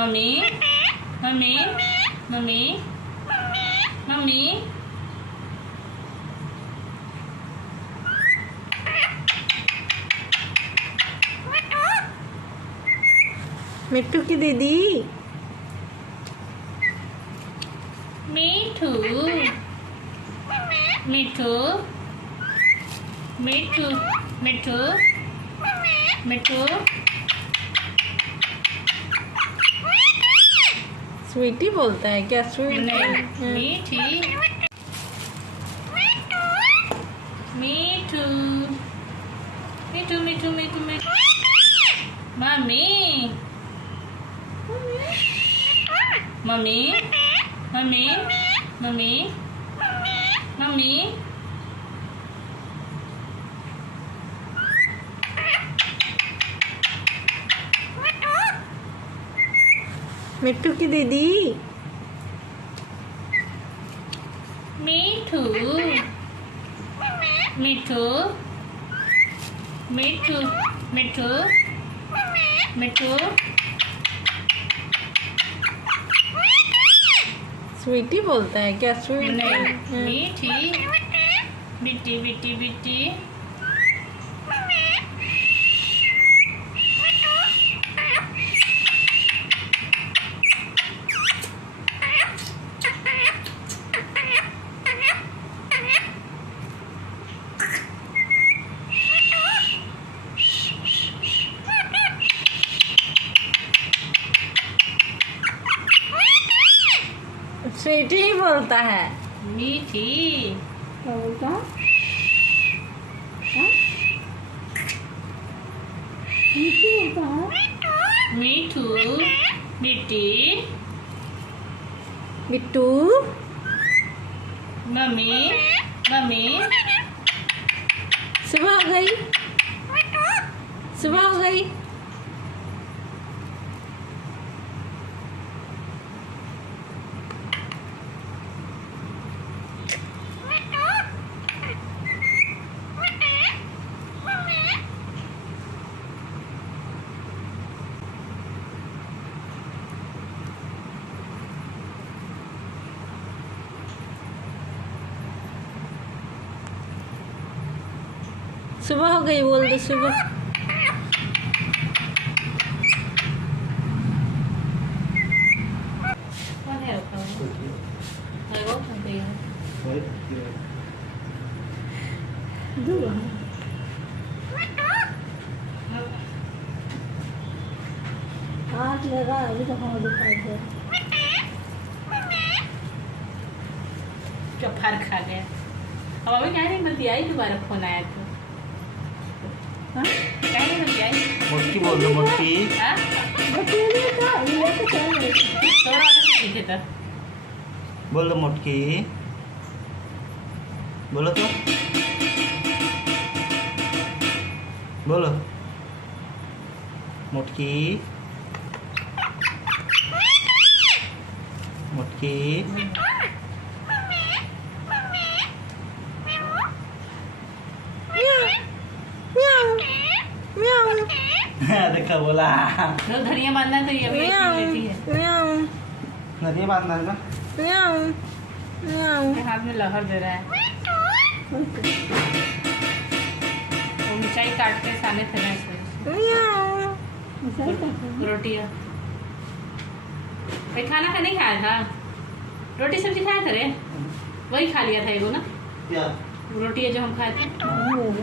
Mummy mummy mummy mummy Mittu की दीदी। मिठू मिठू मिठू मिठू मिठू स्वीटी बोलता है क्या? स्वीटी मीठी Mithu Mithu Mithu Mithu Mithu mummy mummy mummy mummy mummy Mittu की दीदी। मिठू मिठू मिठू मिठू मिठू स्वीटी बोलता है क्या? स्वीटी मीठी बिट्टी बिट्टी बिट्टी स्वीटी ही बोलता है। मीठी क्या बोलता है? मीठू बोलता है। मीठू बिट्टी बिट्टू मम्मी मम्मी सुबह हो गई। सुबह हो गई। सुबह हो गई बोल दो। सुबह कौन है रखा है वो खाते हैं आँख लगा अभी तो हम दिखाई दे। क्या फर्क खा गया। अब अभी कह रही मत आई दोबारा फोन आया तो कह रही मत आई मुटकी बोल दो मुटकी। हाँ थोड़ा वाला से सीखे तो बोल दो मुटकी। बोलो तो बोलो मुटकी मुटकी। देखा बोला तो धनिया बांधना तो ये अभी लेती है नदी बांधना है ना। हाथ में लहर दे रहा है। वो मिर्चाई काट के साने थे ना रोटियाँ भाई खाना का नहीं खाया था। रोटी सब्जी खाया था रे वही खा लिया था एगो ना क्या रोटियाँ जो हम खाए थे।